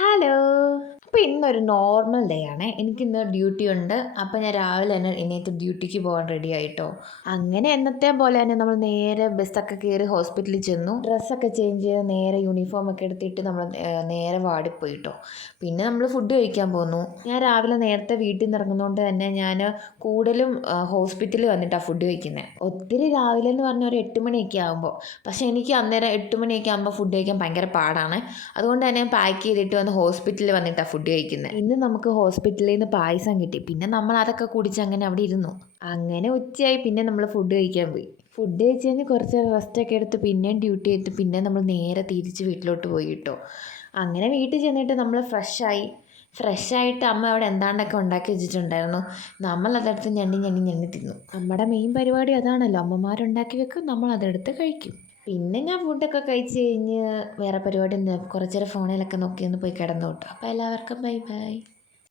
Hello അപ്പോൾ ഇന്നൊരു normal day ആണ്. എനിക്ക് എനിക്കിന്ന് ഡ്യൂട്ടി ഉണ്ട്. അപ്പോൾ ഞാൻ രാവിലെ തന്നെ ഇന്നത്തെ ഡ്യൂട്ടിക്ക് പോകാൻ റെഡി ആയിട്ടോ. അങ്ങനെ എന്നത്തെ പോലെ തന്നെ നമ്മൾ നേരെ ബസ്സൊക്കെ കയറി ഹോസ്പിറ്റലിൽ ചെന്നു. ഡ്രസ്സൊക്കെ ചേഞ്ച് ചെയ്ത് നേരെ യൂണിഫോം ഒക്കെ എടുത്തിട്ട് നമ്മൾ നേരെ വാടി പോയിട്ടോ പിന്നെ നമ്മൾ ഫുഡ് കഴിക്കാൻ പോന്നു. ഞാൻ രാവിലെ നേരത്തെ വീട്ടിൽ നിന്ന് ഇറങ്ങുന്നതുകൊണ്ട് തന്നെ ഞാൻ കൂടുതലും ഹോസ്പിറ്റലിൽ വന്നിട്ടാണ് ഫുഡ് കഴിക്കുന്നത് ഒത്തിരി രാവിലെ എന്ന് പറഞ്ഞാൽ ഒരു എട്ട് മണിയൊക്കെ ആകുമ്പോൾ പക്ഷേ എനിക്ക് അന്നേരം എട്ട് മണിയൊക്കെ ആകുമ്പോൾ ഫുഡ് കഴിക്കാൻ ഭയങ്കര പാടാണ്. അതുകൊണ്ട് തന്നെ പാക്ക് ചെയ്തിട്ട് വന്ന് ഹോസ്പിറ്റലിൽ വന്നിട്ടാണ് ഫുഡ് കഴിക്കുന്നത് ഇന്ന് നമുക്ക് ഹോസ്പിറ്റലിൽ നിന്ന് പായസം കിട്ടി. പിന്നെ നമ്മൾ അതൊക്കെ കുടിച്ച് അങ്ങനെ അവിടെ ഇരുന്നു. അങ്ങനെ ഉച്ചയായി പിന്നെ നമ്മൾ ഫുഡ് കഴിക്കാൻ പോയി. ഫുഡ് കഴിച്ച് കഴിഞ്ഞ് കുറച്ച് റെസ്റ്റൊക്കെ എടുത്ത് പിന്നെയും ഡ്യൂട്ടി എടുത്ത് പിന്നെ നമ്മൾ നേരെ തിരിച്ച് വീട്ടിലോട്ട് പോയി കേട്ടോ. അങ്ങനെ വീട്ടിൽ ചെന്നിട്ട് നമ്മൾ ഫ്രഷായി ഫ്രഷായിട്ട് അമ്മ അവിടെ എന്താണ്ടൊക്കെ ഉണ്ടാക്കി വെച്ചിട്ടുണ്ടായിരുന്നു. നമ്മൾ അതെടുത്ത് ഞണ്ടി ഞണ്ടി ഞണ്ടി തിന്നു. നമ്മുടെ മെയിൻ പരിപാടി അതാണല്ലോ. അമ്മമാരുണ്ടാക്കി വെക്കും നമ്മൾ അതെടുത്ത് കഴിക്കും. പിന്നെ ഞാൻ ഫുഡൊക്കെ കഴിച്ച് കഴിഞ്ഞ് വേറെ പരിപാടി ഒന്നും കുറച്ച് ഫോണിലൊക്കെ നോക്കി ഒന്ന് പോയി കിടന്നു കേട്ടോ അപ്പോൾ എല്ലാവർക്കും ബൈ ബൈ